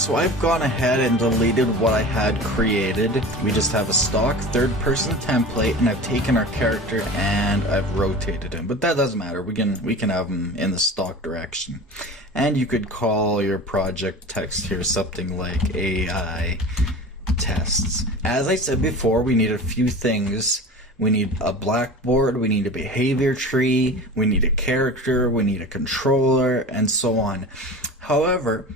So I've gone ahead and deleted what I had created. We just have a stock third-person template, and I've taken our character and I've rotated him. But that doesn't matter. We can have him in the stock direction. And you could call your project text here something like AI tests. As I said before, we need a few things. We need a Blackboard, we need a behavior tree, we need a character, we need a controller, and so on. However,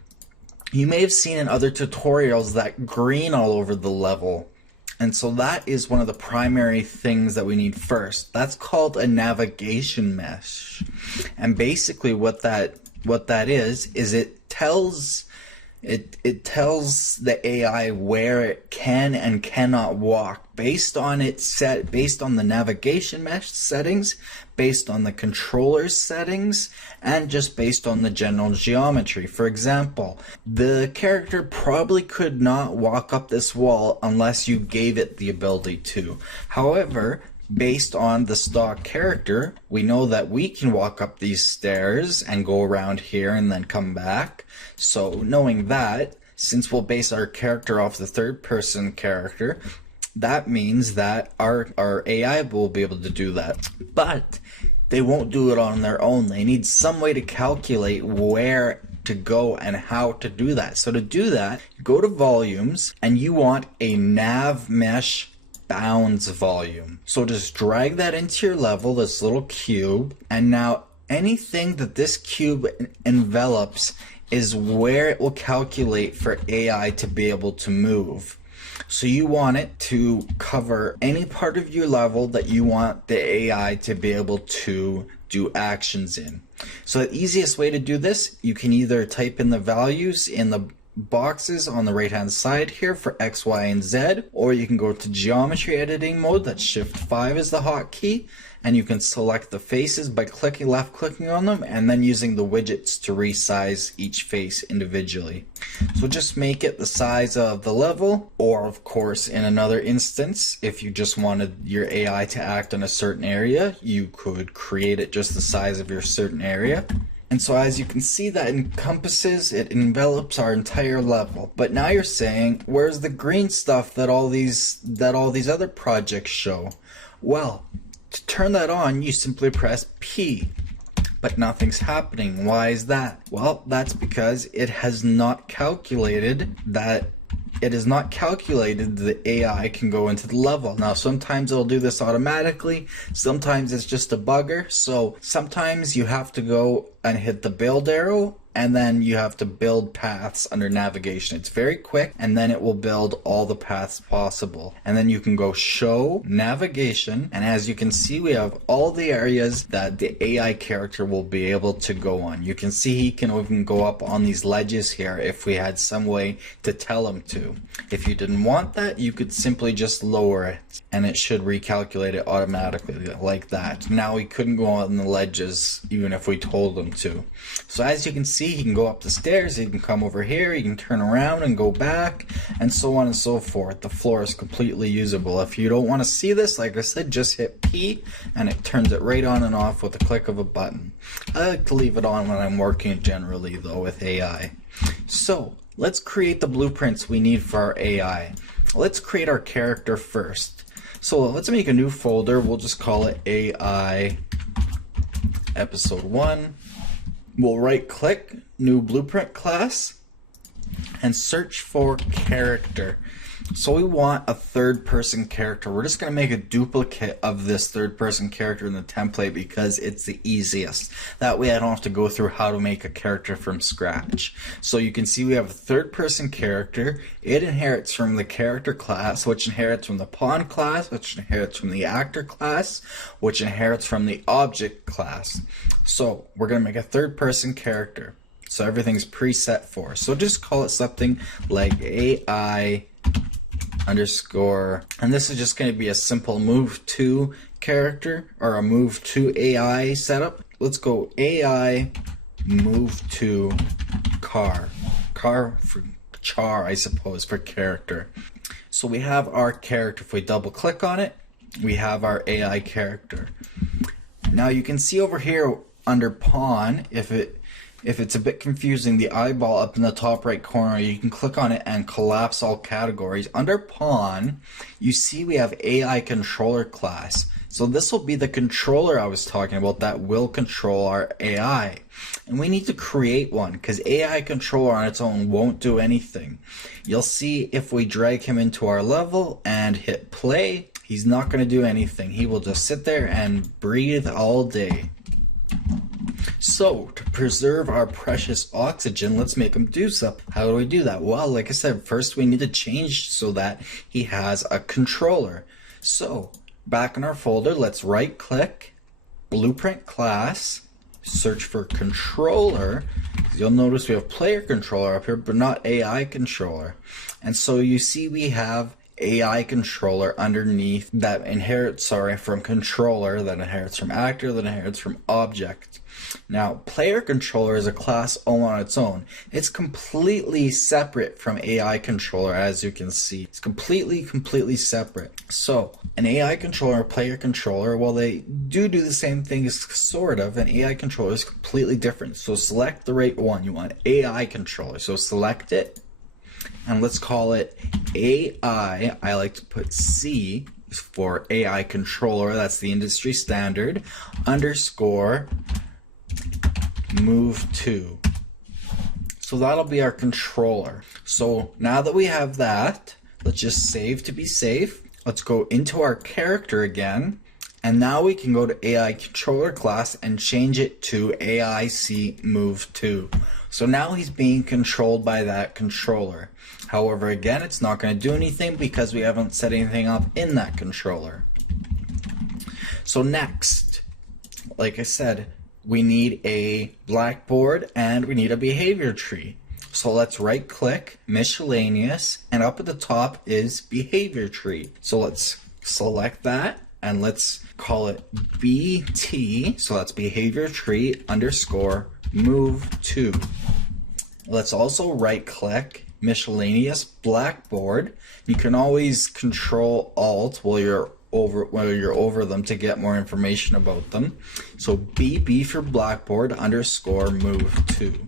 you may have seen in other tutorials that green all over the level. And so that is one of the primary things that we need first. That's called a navigation mesh. And basically what that is it tells the AI where it can and cannot walk based on the navigation mesh settings, based on the controller settings, and just based on the general geometry. For example, the character probably could not walk up this wall unless you gave it the ability to. However, based on the stock character, we know that we can walk up these stairs and go around here and then come back. So knowing that, since we'll base our character off the third-person character, that means that our AI will be able to do that. But they won't do it on their own. They need some way to calculate where to go and how to do that. So to do that, you go to volumes and you want a nav mesh bounds volume. So just drag that into your level, this little cube, and now anything that this cube envelops is where it will calculate for AI to be able to move. So you want it to cover any part of your level that you want the AI to be able to do actions in. So the easiest way to do this, you can either type in the values in the boxes on the right hand side here for X, Y, and Z, or you can go to geometry editing mode. That's Shift 5 is the hotkey, and you can select the faces by left clicking on them and then using the widgets to resize each face individually. So just make it the size of the level, or of course in another instance, if you just wanted your AI to act in a certain area, you could create it just the size of your certain area. And so as you can see, that it envelops our entire level. But now you're saying, where's the green stuff that all these other projects show? Well, to turn that on, you simply press P, but nothing's happening. Why is that? Well, that's because it has not calculated that the AI can go into the level. Now sometimes it'll do this automatically, sometimes it's just a bugger, so sometimes you have to go and hit the build arrow, and then you have to build paths under navigation. It's very quick, and then it will build all the paths possible. And then you can go show navigation, and as you can see, we have all the areas that the AI character will be able to go on. You can see he can even go up on these ledges here if we had some way to tell him to. If you didn't want that, you could simply just lower it, and it should recalculate it automatically like that. Now he couldn't go on the ledges even if we told him to. So as you can see, he can go up the stairs, he can come over here, he can turn around and go back, and so on and so forth. The floor is completely usable. If you don't want to see this, like I said, just hit P and it turns it right on and off with a click of a button. I like to leave it on when I'm working generally though with AI. So let's create the blueprints we need for our AI. Let's create our character first. So let's make a new folder. We'll just call it AI Episode 1. We'll right click, new blueprint class, and search for character. So we want a third-person character. We're just going to make a duplicate of this third-person character in the template because it's the easiest. That way I don't have to go through how to make a character from scratch. So you can see we have a third-person character. It inherits from the character class, which inherits from the pawn class, which inherits from the actor class, which inherits from the object class. So we're going to make a third-person character. So everything's preset for. So just call it something like AI underscore, and this is just going to be a simple move to character or a move to AI setup. Let's go AI move to car for char, I suppose, for character. So we have our character. If we double click on it, we have our AI character. Now you can see over here under pawn, if If it's a bit confusing, the eyeball up in the top right corner, you can click on it and collapse all categories. Under pawn, you see we have AI controller class. So this will be the controller I was talking about that will control our AI. And we need to create one because AI controller on its own won't do anything. You'll see if we drag him into our level and hit play, he's not going to do anything. He will just sit there and breathe all day. So, to preserve our precious oxygen, let's make him do so. How do we do that? Well, like I said, first we need to change so that he has a controller. So, back in our folder, let's right click, blueprint class, search for controller. You'll notice we have player controller up here, but not AI controller. And so you see we have AI controller underneath that inherits, from controller, that inherits from actor, that inherits from object. Now, player controller is a class all on its own. It's completely separate from AI controller, as you can see. It's completely separate. So, an AI controller or player controller, well, they do the same thing, sort of. An AI controller is completely different. So select the right one. You want AI controller. So select it, and let's call it AI. I like to put C for AI controller. That's the industry standard. _ move to. So that'll be our controller. So now that we have that, let's just save to be safe. Let's go into our character again, and now we can go to AI controller class and change it to AIC move to. So now he's being controlled by that controller. However, again, it's not going to do anything because we haven't set anything up in that controller. So next, like I said, we need a Blackboard and we need a behavior tree. So let's right click, miscellaneous, and up at the top is behavior tree. So let's select that and let's call it BT, so that's behavior tree _ move to. Let's also right click, miscellaneous, Blackboard. You can always control Alt while you're over them to get more information about them. So BB for Blackboard _ move to.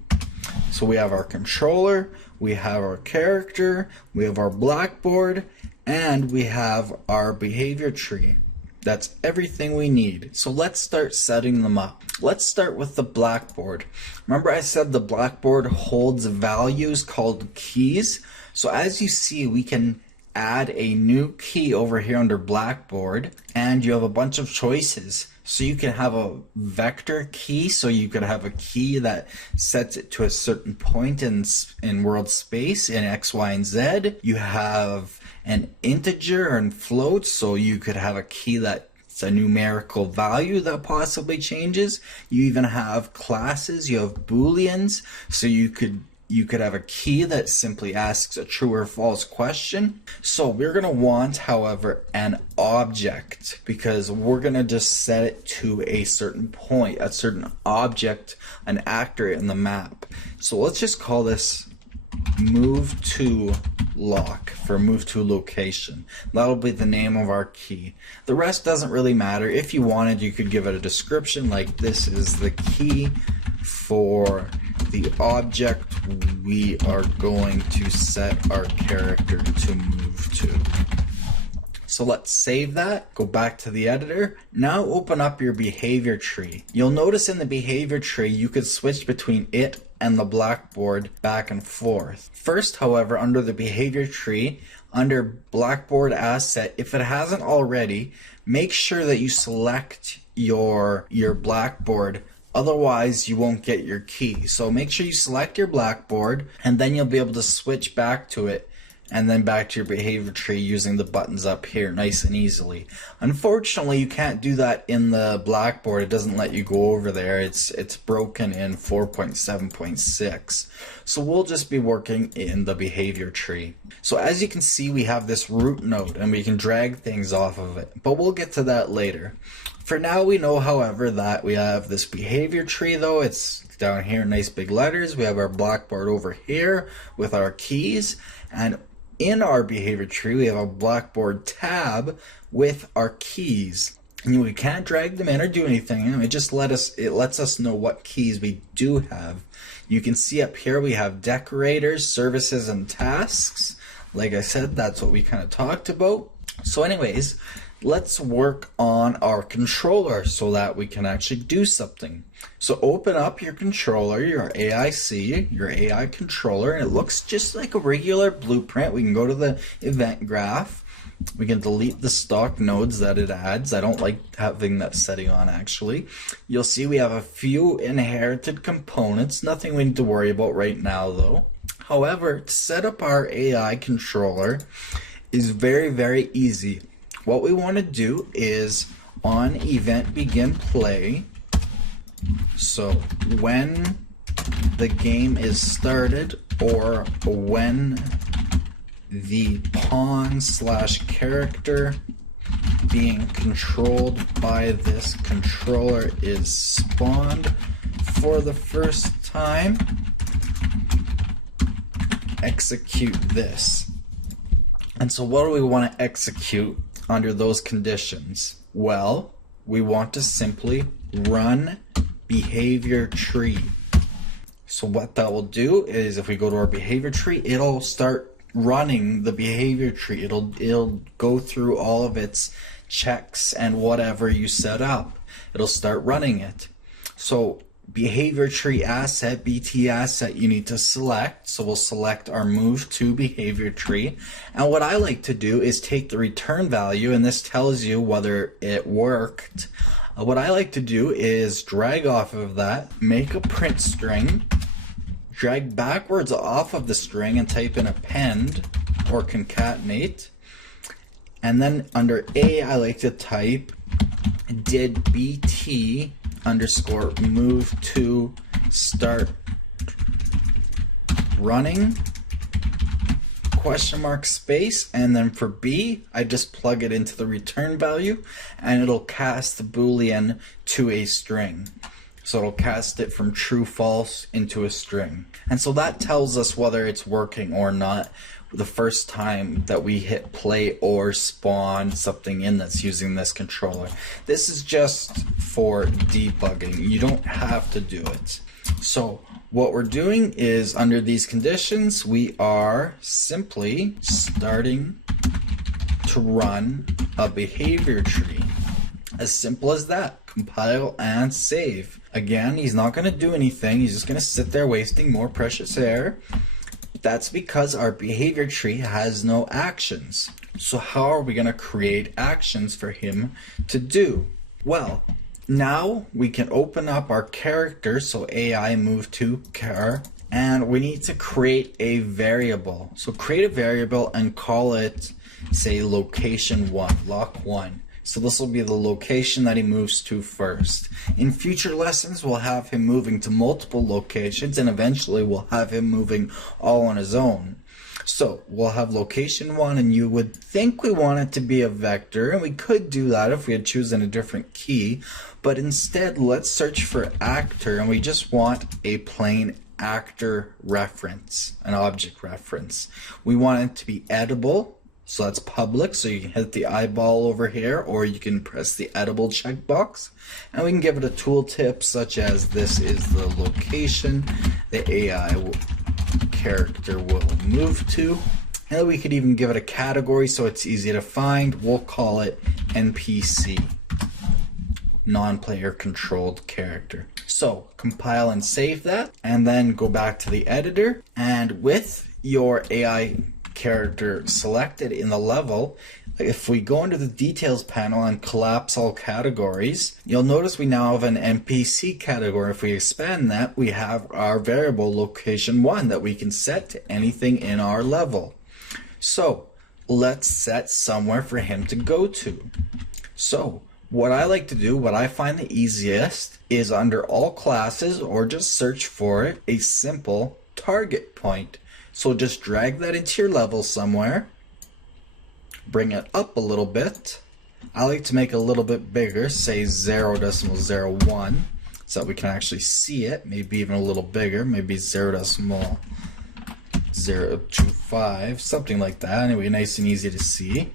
So we have our controller, we have our character, we have our Blackboard, and we have our behavior tree. That's everything we need. So let's start setting them up. Let's start with the Blackboard. Remember I said the Blackboard holds values called keys? So as you see, we can add a new key over here under Blackboard, and you have a bunch of choices. So you can have a vector key, so you could have a key that sets it to a certain point in world space in X, Y, and Z. You have an integer and float, so you could have a key that's a numerical value that possibly changes. You even have classes, you have booleans, so you could have a key that simply asks a true or false question. So we're going to want, however, an object, because we're going to just set it to a certain point, a certain object, an actor in the map. So let's just call this move to lock for move to location. That'll be the name of our key. The rest doesn't really matter. If you wanted, you could give it a description like this is the key for the object we are going to set our character to move to. So let's save that, go back to the editor. Now open up your behavior tree. You'll notice in the behavior tree you could switch between it and the Blackboard back and forth. First, however, under the behavior tree, under Blackboard asset, if it hasn't already, make sure that you select your Blackboard. Otherwise, you won't get your key. So make sure you select your Blackboard, and then you'll be able to switch back to it and then back to your behavior tree using the buttons up here nice and easily. Unfortunately, you can't do that in the Blackboard. It doesn't let you go over there. It's broken in 4.7.6. So we'll just be working in the behavior tree. So as you can see, we have this root node and we can drag things off of it, but we'll get to that later. For now, we know, however, that we have this behavior tree, though. It's down here, nice big letters. We have our Blackboard over here with our keys, and in our behavior tree, we have a Blackboard tab with our keys. We can't drag them in or do anything. It just it lets us know what keys we do have. You can see up here we have decorators, services, and tasks. Like I said, that's what we kind of talked about. So anyways, let's work on our controller so that we can actually do something. So open up your controller, your AIC, your AI controller, and it looks just like a regular blueprint. We can go to the event graph. We can delete the stock nodes that it adds. I don't like having that setting on, actually. You'll see we have a few inherited components. Nothing we need to worry about right now, though. However, to set up our AI controller is very, very easy. What we want to do is on event begin play, so when the game is started or when the pawn/character being controlled by this controller is spawned for the first time, execute this. And so what do we want to execute under those conditions? Well, we want to simply run behavior tree. So what that will do is if we go to our behavior tree, it'll start running the behavior tree. It'll go through all of its checks and whatever you set up. It'll start running it. So behavior tree asset, BT asset, you need to select. So we'll select our move to behavior tree. And what I like to do is take the return value, and this tells you whether it worked. What I like to do is drag off of that, make a print string, drag backwards off of the string and type in append or concatenate. And then under A, I like to type did BT underscore move to start running question mark space, and then for B I just plug it into the return value and it'll cast the boolean to a string. So it'll cast it from true false into a string. And so that tells us whether it's working or not the first time that we hit play or spawn something in that's using this controller. This is just for debugging. You don't have to do it. So what we're doing is under these conditions, we are simply starting to run a behavior tree. As simple as that. Compile and save. Again, he's not going to do anything. He's just going to sit there wasting more precious air. That's because our behavior tree has no actions. So how are we going to create actions for him to do? Well, now we can open up our character, so AI move to char, and we need to create a variable. So create a variable and call it, say, location 1, lock 1. So this will be the location that he moves to first. In future lessons, we'll have him moving to multiple locations, and eventually we'll have him moving all on his own. So we'll have location 1, and you would think we want it to be a vector, and we could do that if we had chosen a different key, but instead let's search for actor, and we just want a plain actor reference, an object reference. We want it to be editable. So that's public, so you can hit the eyeball over here, or you can press the edible checkbox, and we can give it a tooltip such as this is the location the AI character will move to, and we could even give it a category so it's easy to find. We'll call it NPC, non-player controlled character. So compile and save that, and then go back to the editor, and with your AI character selected in the level, if we go into the details panel and collapse all categories, you'll notice we now have an NPC category. If we expand that, we have our variable location 1 that we can set to anything in our level. So let's set somewhere for him to go to. So what I like to do, what I find the easiest, is under all classes, or just search for it, a simple target point. So just drag that into your level somewhere, bring it up a little bit. I like to make it a little bit bigger, say 0.01, so that we can actually see it, maybe even a little bigger, maybe 0.025, something like that. Anyway, nice and easy to see.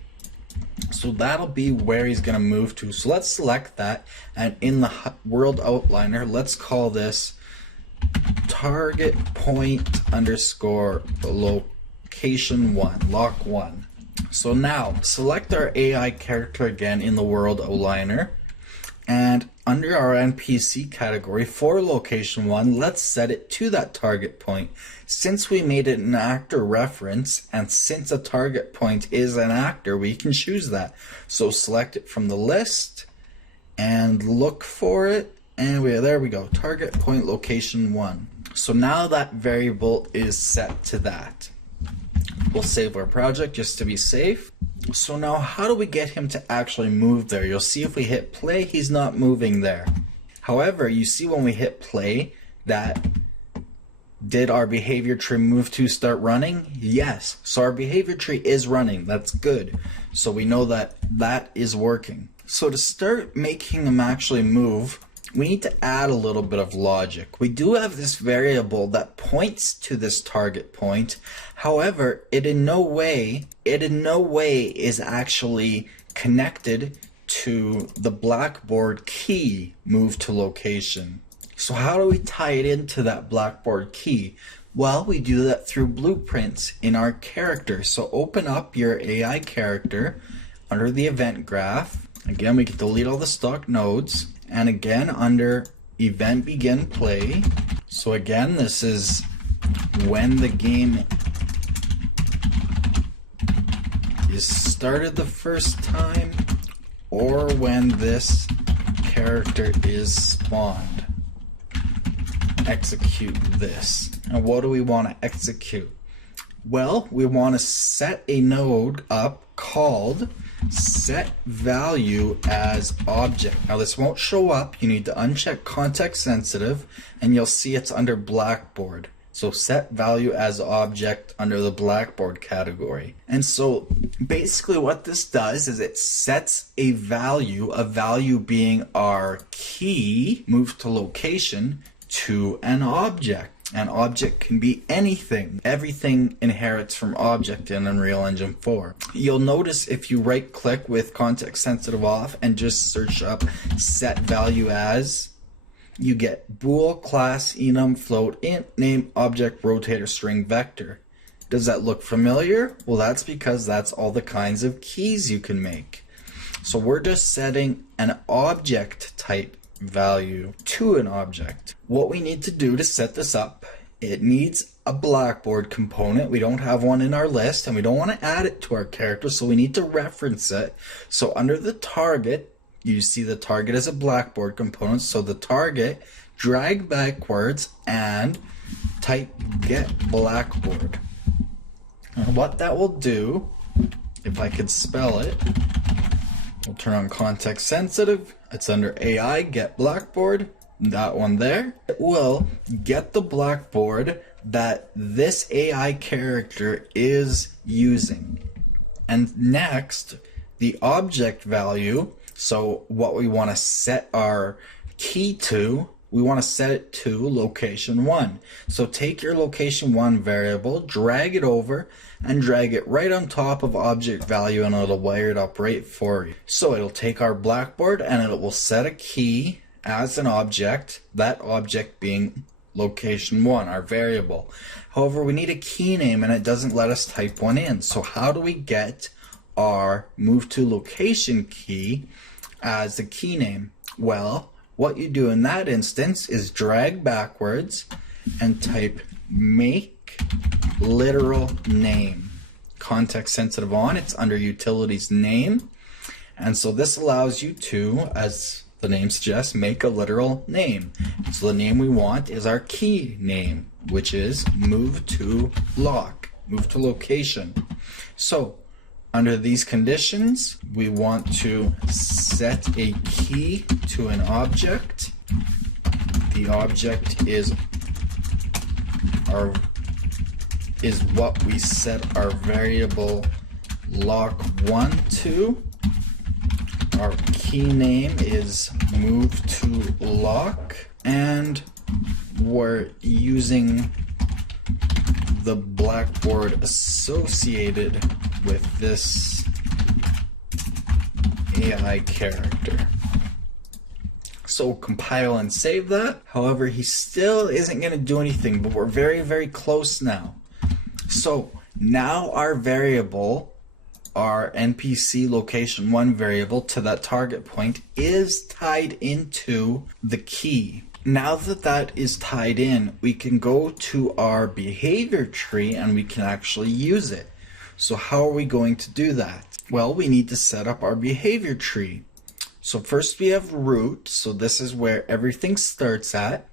So that'll be where he's going to move to. So let's select that, and in the world outliner, let's call this target point underscore location 1, lock 1. So now select our AI character again in the world outliner, and under our NPC category for location 1, let's set it to that target point. Since we made it an actor reference, and since a target point is an actor, we can choose that. So select it from the list and look for it, and there we go, target point location 1. So now that variable is set to that. We'll save our project just to be safe. So now how do we get him to actually move there? You'll see if we hit play, he's not moving there. However, you see when we hit play that did our behavior tree move to start running? Yes. So our behavior tree is running. That's good. So we know that that is working. So to start making him actually move, we need to add a little bit of logic. We do have this variable that points to this target point. However, it in no way is actually connected to the Blackboard key move to location. So how do we tie it into that Blackboard key? Well, we do that through blueprints in our character. So open up your AI character under the event graph. Again, we can delete all the stock nodes. And again, under event begin play. So again, this is when the game is started the first time, or when this character is spawned. Execute this. And what do we want to execute? Well, we want to set a node up called set value as object. Now this won't show up. You need to uncheck context sensitive, and you'll see it's under Blackboard. So set value as object under the Blackboard category. And so basically what this does is it sets a value being our key, move to location, to an object. An object can be anything. Everything inherits from object in Unreal Engine 4. You'll notice if you right click with context sensitive off and just search up set value as, you get bool, class, enum, float, int, name, object, rotator, string, vector. Does that look familiar? Well, that's because that's all the kinds of keys you can make. So we're just setting an object type value to an object. What we need to do to set this up, it needs a Blackboard component. We don't have one in our list, and we don't want to add it to our character, so we need to reference it. So under the target, you see the target as a Blackboard component, so the target, drag backwards and type get Blackboard. And what that will do, if I could spell it, we'll turn on context sensitive. It's under AI, get Blackboard, that one there. It will get the Blackboard that this AI character is using. And next, the object value, so what we want to set our key to, we want to set it to location 1. So take your location 1 variable, drag it over, and drag it right on top of object value, and it'll wire it up right for you. So it'll take our Blackboard and it will set a key as an object, that object being location 1, our variable. However, we need a key name and it doesn't let us type one in. So how do we get our move to location key as the key name? Well, what you do in that instance is drag backwards and type make literal name. Context sensitive on, it's under utilities name. And so this allows you to, as the name suggests, make a literal name. So the name we want is our key name, which is move to lock, move to location. So under these conditions, we want to set a key to an object. The object is what we set our variable lock1 to. Our key name is move to lock, and we're using the Blackboard associated with this AI character. So compile and save that. However, he still isn't going to do anything, but we're very, very close now. So now our variable, our NPC location 1 variable to that target point is tied into the key. Now that that is tied in, we can go to our behavior tree and we can actually use it. So how are we going to do that? Well, we need to set up our behavior tree. So first we have root, so this is where everything starts at.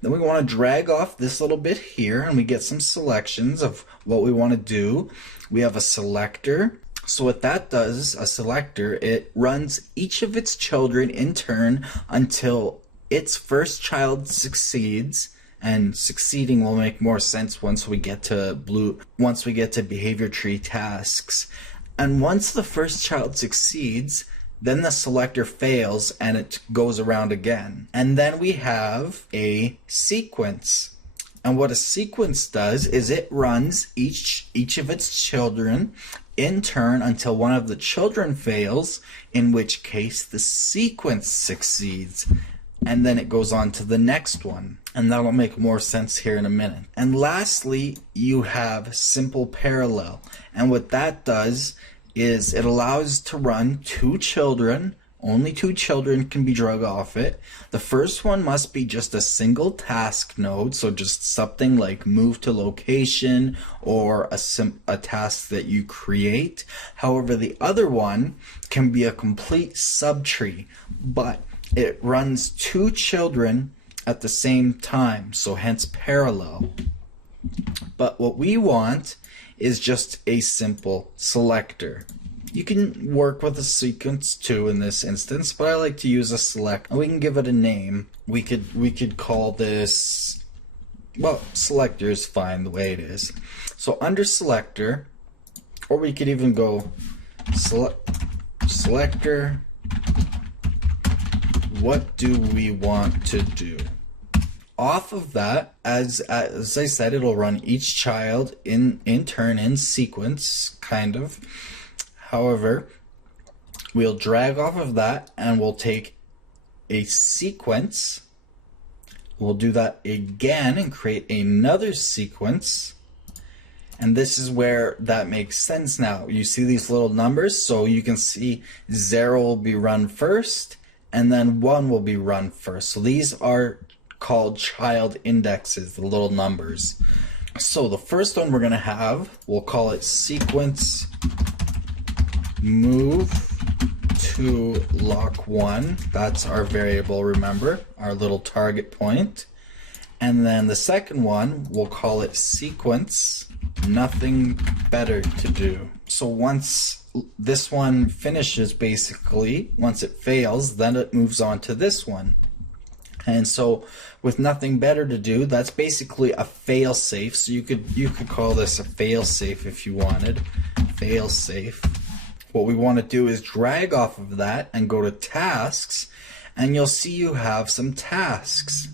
Then we want to drag off this little bit here and we get some selections of what we want to do. We have a selector. So what that does, a selector, it runs each of its children in turn until its first child succeeds, and succeeding will make more sense once we get to behavior tree tasks. And once the first child succeeds, then the selector fails and it goes around again. And then we have a sequence. And what a sequence does is it runs each of its children in turn until one of the children fails, in which case the sequence succeeds. And then it goes on to the next one. And that will make more sense here in a minute. And lastly, you have simple parallel. And what that does is it allows to run 2 children. Only 2 children can be drug off it. The first one must be just a single task node, so just something like move to location or a task that you create. However, the other one can be a complete subtree, but it runs 2 children at the same time, so hence parallel. But what we want is just a simple selector. You can work with a sequence too in this instance, but I like to use a select. We can give it a name. We could call this, well, selector is fine the way it is. So under selector, or we could even go selector, what do we want to do? Off of that, as I said, it'll run each child in turn in sequence, kind of. However, we'll drag off of that and we'll take a sequence. We'll do that again and create another sequence. And this is where that makes sense now. You see these little numbers, so you can see 0 will be run first and then 1 will be run first. So these are called child indexes, the little numbers. So the first one we're going to have, we'll call it sequence move to lock 1. That's our variable, remember, our little target point. And then the second one, we'll call it sequence nothing better to do. So once this one finishes, basically, once it fails, then it moves on to this one. And so with nothing better to do, that's basically a fail-safe. So you could call this a fail-safe if you wanted. Fail-safe. What we want to do is drag off of that and go to tasks, and you'll see you have some tasks.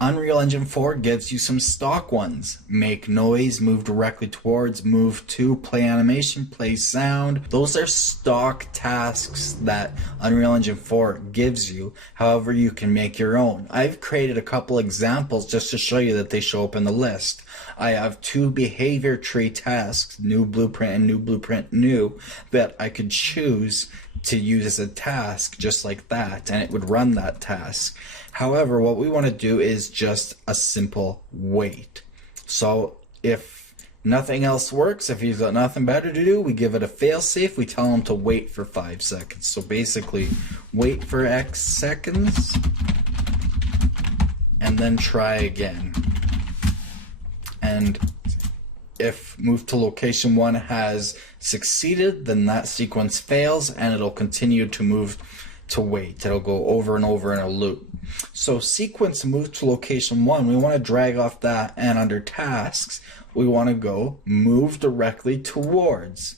Unreal Engine 4 gives you some stock ones. Make noise, move directly towards, move to, play animation, play sound. Those are stock tasks that Unreal Engine 4 gives you. However, you can make your own. I've created a couple examples just to show you that they show up in the list. I have 2 behavior tree tasks, new blueprint and new blueprint new, that I could choose to use as a task just like that, and it would run that task. However, what we want to do is just a simple wait. So if nothing else works, if he's got nothing better to do, we give it a failsafe. We tell him to wait for 5 seconds. So basically, wait for X seconds and then try again. And if move to location 1 has succeeded, then that sequence fails and it'll continue to move to wait. It'll go over and over in a loop. So sequence move to location 1, we want to drag off that, and under tasks, we want to go move directly towards.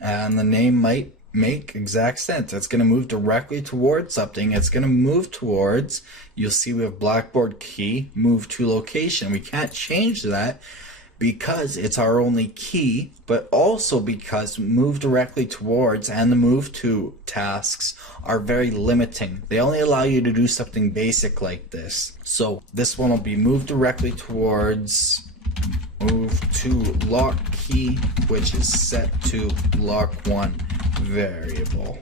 And the name might make exact sense. It's going to move directly towards something. It's going to move towards, you'll see we have Blackboard key, move to location. We can't change that because it's our only key, but also because move directly towards and the move to tasks are very limiting. They only allow you to do something basic like this. So this one will be move directly towards, move to lock key, which is set to lock1 variable.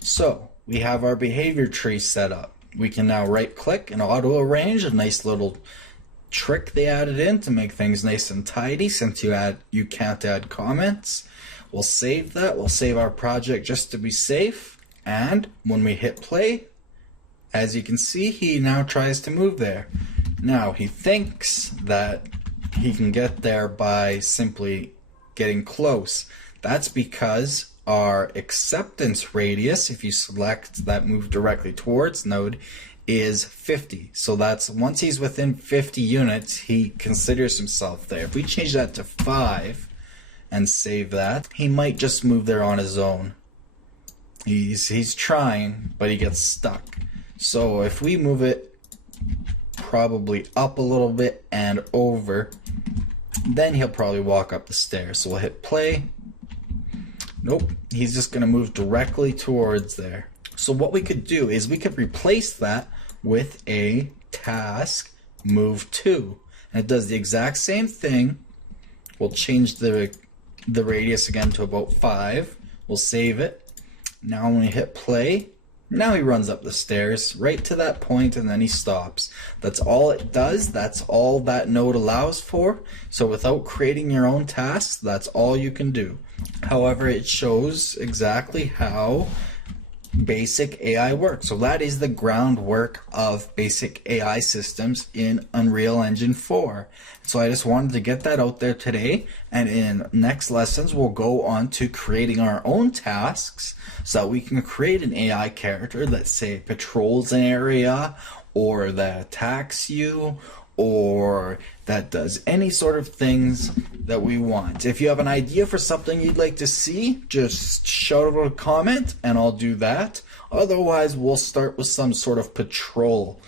So we have our behavior tree set up. We can now right click and auto arrange, a nice little trick they added in to make things nice and tidy since you can't add comments. We'll save that. We'll save our project just to be safe. And when we hit play, as you can see, he now tries to move there. Now he thinks that he can get there by simply getting close. That's because our acceptance radius, if you select that move directly towards node, is 50. So that's once he's within 50 units, he considers himself there. If we change that to 5 and save that, he might just move there on his own. He's trying, but he gets stuck. So if we move it probably up a little bit and over, then he'll probably walk up the stairs. So we'll hit play. Nope, he's just gonna move directly towards there. So what we could do is we could replace that with a task move to, and it does the exact same thing. We'll change the radius again to about 5. We'll save it. Now when we hit play, now he runs up the stairs right to that point and then he stops. That's all it does. That's all that node allows for. So without creating your own tasks, that's all you can do. However, it shows exactly how basic AI works. So that is the groundwork of basic AI systems in Unreal Engine 4. So I just wanted to get that out there today, and in next lessons we'll go on to creating our own tasks so that we can create an AI character that, say, patrols an area, or that attacks you, or that does any sort of things that we want. If you have an idea for something you'd like to see, just shout out a comment and I'll do that. Otherwise, we'll start with some sort of patrol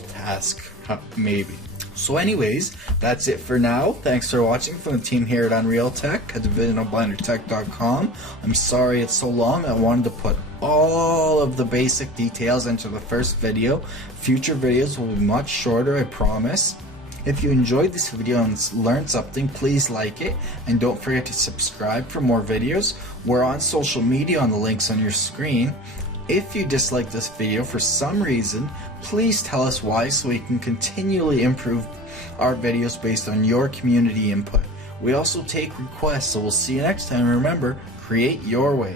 task, maybe. So anyways, that's it for now. Thanks for watching from the team here at Unreal Tech, a division of BlenderTek.com. I'm sorry it's so long. I wanted to put all of the basic details into the first video. Future videos will be much shorter, I promise. If you enjoyed this video and learned something, please like it, and don't forget to subscribe for more videos. We're on social media on the links on your screen. If you dislike this video for some reason, please tell us why so we can continually improve our videos based on your community input. We also take requests, so we'll see you next time. Remember, create your way.